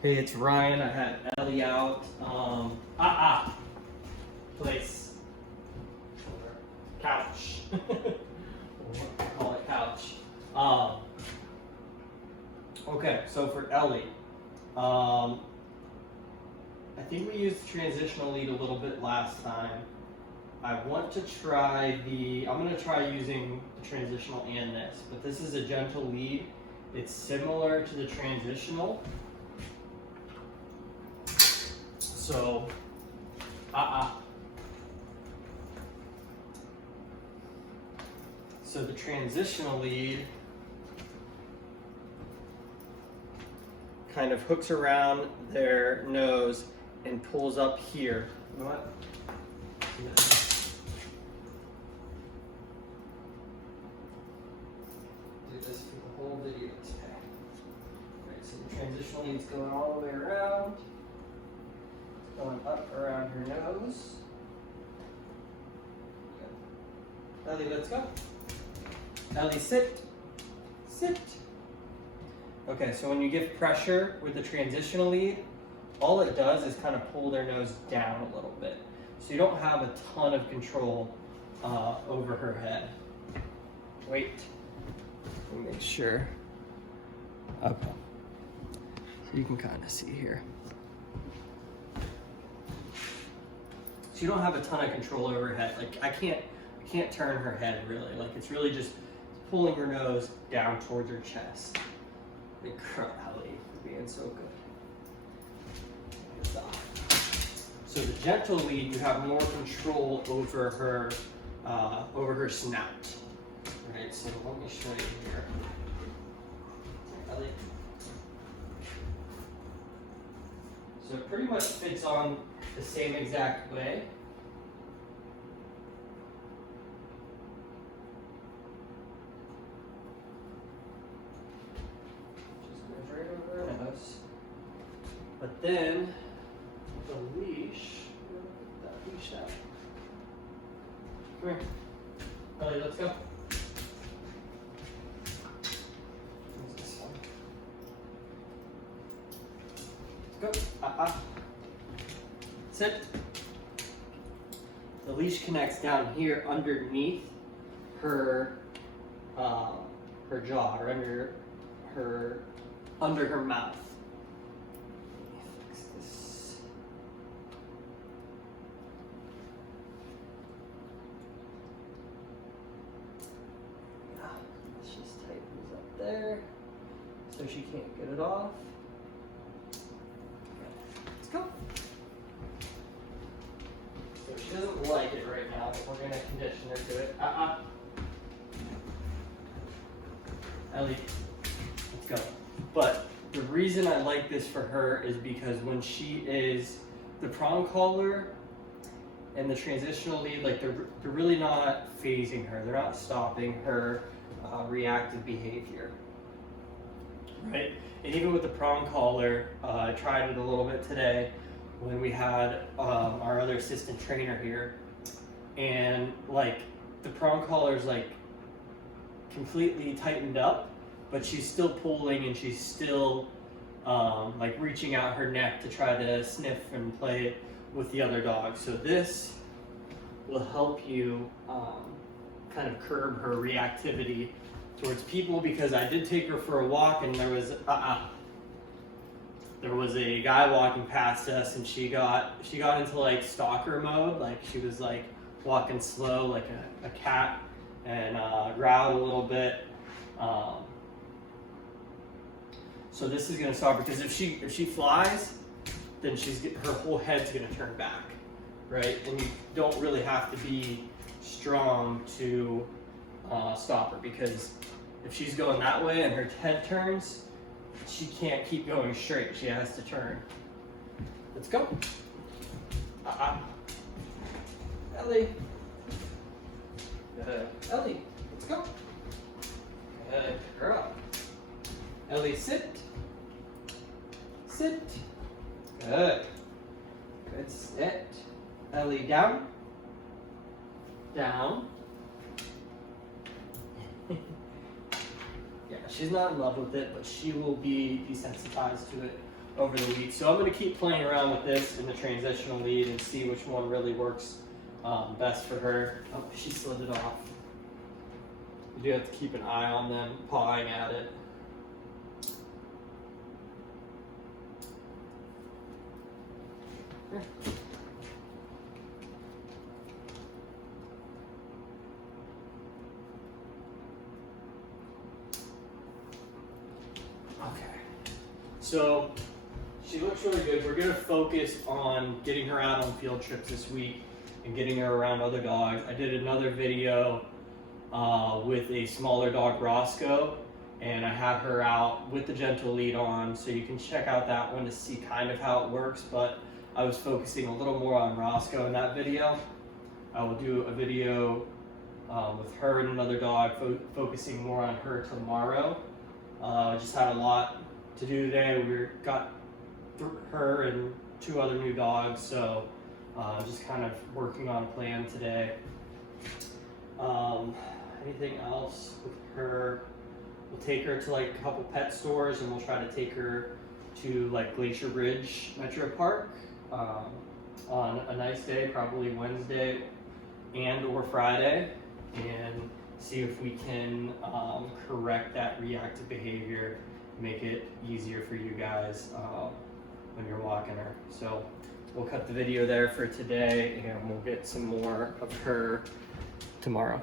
Hey, it's Ryan. I had Ellie out. Place. Couch. Call it couch. Okay, so for Ellie, I think we used the transitional lead a little bit last time. I want to try I'm going to try using the transitional and this, but this is a gentle lead. It's similar to the transitional. So, So the transitional lead kind of hooks around their nose and pulls up here. You know what? Do this for the whole video today. Right, so the transitional lead's going all the way around. Going up around her nose. Good. Ellie, let's go. Ellie, sit. Sit. Okay, so when you give pressure with the transitional lead, all it does is kind of pull their nose down a little bit. So you don't have a ton of control over her head. Wait. Let me make sure. Okay. So you can kind of see here. So you don't have a ton of control over her head. Like I can't turn her head really. Like it's really just pulling her nose down towards her chest. Big crap, Ellie, for being so good. So the gentle lead, you have more control over her snout. Right. So let me show you here. Ellie. So it pretty much fits on the same exact way. Just goes right over her nose. But then the leash, that leash out. Come here. Ellie, let's go. Where's this one? Let's go. Sit. The leash connects down here underneath her her jaw, or under her mouth. Let me fix this. Let's just tighten this up there so she can't get it off. Let's go. So she doesn't like it right now, but we're going to condition her to it. Ellie, let's go. But the reason I like this for her is because when she is the prong collar and the transitional lead, like they're really not phasing her. They're not stopping her reactive behavior. Right? And even with the prong collar, I tried it a little bit today when we had our other assistant trainer here, and like the prong collar is like completely tightened up, but she's still pulling and she's still like reaching out her neck to try to sniff and play with the other dog. So this will help you kind of curb her reactivity towards people, because I did take her for a walk and there was a guy walking past us and she got into like stalker mode. Like she was like walking slow like a cat and growled a little bit. So this is going to stop, because if she flies, then her whole head's going to turn back, right? And you don't really have to be strong to stop her, because if she's going that way and her head turns, she can't keep going straight. She has to turn. Let's go. Ellie. Ellie, let's go. Good girl. Ellie, sit. Sit. Good. Good sit. Ellie, down. Down. Yeah, she's not in love with it, but she will be desensitized to it over the week. So I'm going to keep playing around with this in the transitional lead and see which one really works best for her. Oh, she slid it off. You do have to keep an eye on them pawing at it. Here. Okay. So she looks really good. We're going to focus on getting her out on field trips this week and getting her around other dogs. I did another video with a smaller dog, Roscoe, and I have her out with the gentle lead on, so you can check out that one to see kind of how it works, but I was focusing a little more on Roscoe in that video. I will do a video with her and another dog, focusing more on her tomorrow. I just had a lot to do today. We got her and 2 other new dogs, so just kind of working on a plan today. Anything else with her? We'll take her to like a couple pet stores, and we'll try to take her to like Glacier Ridge Metro Park on a nice day, probably Wednesday and or Friday, and see if we can correct that reactive behavior, make it easier for you guys when you're walking her. So we'll cut the video there for today, and we'll get some more of her tomorrow.